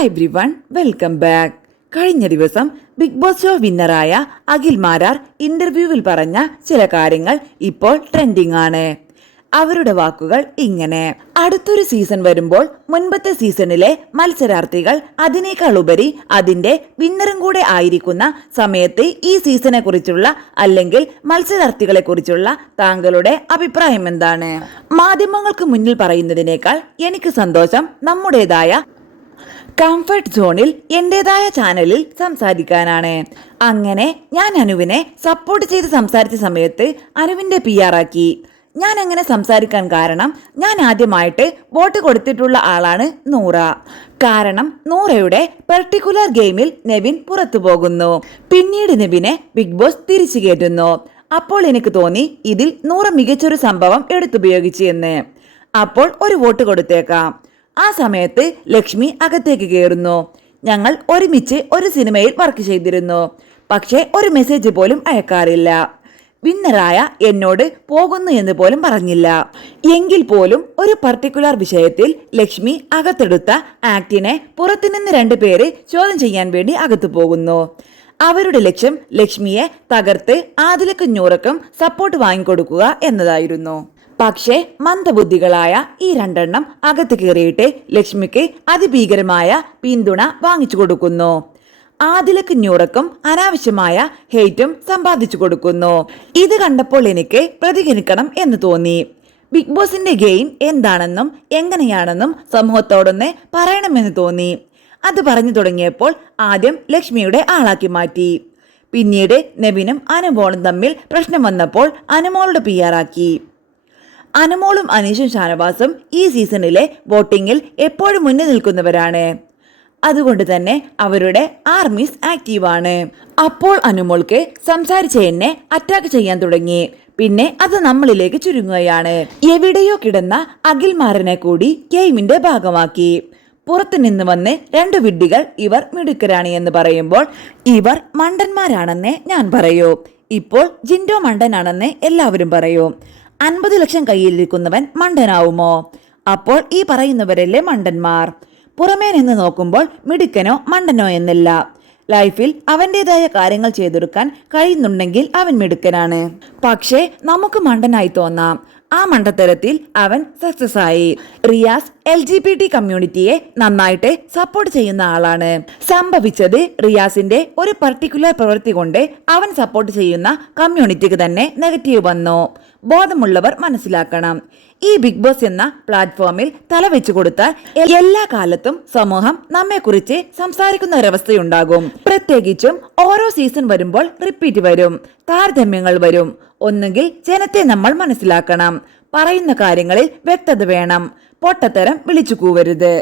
Hi everyone, welcome back. കഴിഞ്ഞ ദിവസം big boss show വിന്നറായ അഖിൽ മാരാർ ഇന്റർവ്യൂവിൽ പറഞ്ഞ ചില കാര്യങ്ങൾ ഇപ്പോൾ ട്രെൻഡിങ് ആണ്. അവരുടെ വാക്കുകൾ ഇങ്ങനെ: അടുത്തൊരു സീസൺ വരുമ്പോൾ മുൻപത്തെ സീസണിലെ മത്സരാർത്ഥികൾ അതിനേക്കാൾ ഉപരി അതിന്റെ വിന്നറും കൂടെ ആയിരിക്കുന്ന സമയത്ത് ഈ സീസണെ കുറിച്ചുള്ള അല്ലെങ്കിൽ മത്സരാർത്ഥികളെ കുറിച്ചുള്ള താങ്കളുടെ അഭിപ്രായം എന്താണ്? മാധ്യമങ്ങൾക്ക് മുന്നിൽ പറയുന്നതിനേക്കാൾ എനിക്ക് സന്തോഷം നമ്മുടേതായ കംഫർട്ട് സോണിൽ എന്റേതായ ചാനലിൽ സംസാരിക്കാനാണ്. അങ്ങനെ ഞാൻ അനുവിനെ സപ്പോർട്ട് ചെയ്ത് സംസാരിച്ച സമയത്ത് അനുവിന്റെ PR ആക്കി. ഞാൻ അങ്ങനെ സംസാരിക്കാൻ കാരണം ഞാൻ ആദ്യമായിട്ട് വോട്ട് കൊടുത്തിട്ടുള്ള ആളാണ് നൂറ. കാരണം നൂറയുടെ പെർട്ടിക്കുലർ ഗെയിമിൽ നെവിൻ പുറത്തു പോകുന്നു, പിന്നീട് നെവിനെ ബിഗ് ബോസ് തിരിച്ചു കയറ്റുന്നു. അപ്പോൾ എനിക്ക് തോന്നി ഇതിൽ നൂറ മികച്ചൊരു സംഭവം എടുത്തുപയോഗിച്ചു എന്ന്. അപ്പോൾ ഒരു വോട്ട് കൊടുത്തേക്കാം. ആ സമയത്ത് ലക്ഷ്മി അകത്തേക്ക് കയറുന്നു. ഞങ്ങൾ ഒരുമിച്ച് ഒരു സിനിമയിൽ വർക്ക് ചെയ്തിരുന്നു, പക്ഷേ ഒരു മെസ്സേജ് പോലും അയക്കാറില്ല. വിന്നറായ എന്നോട് പോകുന്നു എന്ന് പോലും പറഞ്ഞില്ല. എങ്കിൽ പോലും ഒരു പർട്ടിക്കുലർ വിഷയത്തിൽ ലക്ഷ്മി അകത്തെടുത്ത ആക്ടിനെ പുറത്തുനിന്ന് 2 പേര് ചോദ്യം ചെയ്യാൻ വേണ്ടി അകത്തു പോകുന്നു. അവരുടെ ലക്ഷ്യം ലക്ഷ്മിയെ തകർത്ത് ആദിലക്കും നൂറക്കും സപ്പോർട്ട് വാങ്ങിക്കൊടുക്കുക എന്നതായിരുന്നു. പക്ഷേ മന്ദബുദ്ധികളായ ഈ 2 എണ്ണം അകത്ത് കയറിയിട്ട് ലക്ഷ്മിക്ക് അതിഭീകരമായ പിന്തുണ വാങ്ങിച്ചു കൊടുക്കുന്നു. ആദിലക്കും നൂറക്കും അനാവശ്യമായ ഹെയ്റ്റും സമ്പാദിച്ചു കൊടുക്കുന്നു. ഇത് കണ്ടപ്പോൾ എനിക്ക് പ്രതികരിക്കണം എന്ന് തോന്നി. ബിഗ് ബോസിന്റെ ഗെയിം എന്താണെന്നും എങ്ങനെയാണെന്നും സമൂഹത്തോടൊന്ന് പറയണമെന്ന് തോന്നി. അത് പറഞ്ഞു തുടങ്ങിയപ്പോൾ ആദ്യം ലക്ഷ്മിയുടെ ആളാക്കി മാറ്റി. പിന്നീട് നെവിനും അനുമോളും തമ്മിൽ പ്രശ്നം വന്നപ്പോൾ അനുമോളുടെ PR ആക്കി. അനുമോളും അനീഷും ഷാനവാസും ഈ സീസണിലെ വോട്ടിങ്ങിൽ എപ്പോഴും മുന്നിൽ നിൽക്കുന്നവരാണ്. അതുകൊണ്ട് തന്നെ അവരുടെ ആർമീസ് ആക്റ്റീവാണ്. അപ്പോൾ അനുമോൾക്ക് സംസാരിച്ച എന്നെ അറ്റാക്ക് ചെയ്യാൻ തുടങ്ങി. പിന്നെ അത് നമ്മളിലേക്ക് ചുരുങ്ങുകയാണ്. എവിടെയോ കിടന്ന അഖിൽമാരനെ കൂടി ഗെയിമിന്റെ ഭാഗമാക്കി. പുറത്തു നിന്ന് വന്ന് 2 വിഡ്ഢികൾ ഇവർ മിടുക്കരാണ് എന്ന് പറയുമ്പോൾ ഇവർ മണ്ടന്മാരാണെന്നേ ഞാൻ പറയൂ. ഇപ്പോൾ ജിൻഡോ മണ്ടനാണെന്ന് എല്ലാവരും പറയൂ. 50 ലക്ഷം കയ്യിലിരിക്കുന്നവൻ മണ്ടനാവുമോ? അപ്പോൾ ഈ പറയുന്നവരല്ലേ മണ്ടന്മാർ? പുറമേ നിന്ന് നോക്കുമ്പോൾ മിടുക്കനോ മണ്ടനോ എന്നില്ല. ലൈഫിൽ അവൻ്റെതായ കാര്യങ്ങൾ ചെയ്തെടുക്കാൻ കഴിയുന്നുണ്ടെങ്കിൽ അവൻ മിടുക്കനാണ്. പക്ഷേ നമുക്ക് മണ്ടനായി തോന്നാം. ആ മണ്ടത്തരത്തിൽ അവൻ സക്സസ് ആയി. റിയാസ് LGBT കമ്മ്യൂണിറ്റിയെ നന്നായിട്ട് സപ്പോർട്ട് ചെയ്യുന്ന ആളാണ്. സംഭവിച്ചത് റിയാസിന്റെ ഒരു പർട്ടിക്കുലർ പ്രവൃത്തി കൊണ്ട് അവൻ സപ്പോർട്ട് ചെയ്യുന്ന കമ്മ്യൂണിറ്റിക്ക് തന്നെ നെഗറ്റീവ് വന്നു. ബോധമുള്ളവർ മനസ്സിലാക്കണം. ഈ ബിഗ് ബോസ് എന്ന പ്ലാറ്റ്ഫോമിൽ തലവെച്ചു കൊടുത്താൽ എല്ലാ കാലത്തും സമൂഹം നമ്മെക്കുറിച്ച് സംസാരിക്കുന്ന ഒരവസ്ഥയുണ്ടാകും. പ്രത്യേകിച്ചും ഓരോ സീസൺ വരുമ്പോൾ റിപ്പീറ്റ് വരും, താരതമ്യങ്ങൾ വരും. ഒന്നുകിൽ ജനത്തെ നമ്മൾ മനസ്സിലാക്കണം, പറയുന്ന കാര്യങ്ങളിൽ വ്യക്തത വേണം, പൊട്ടത്തരം വിളിച്ചു കൂവരുത്.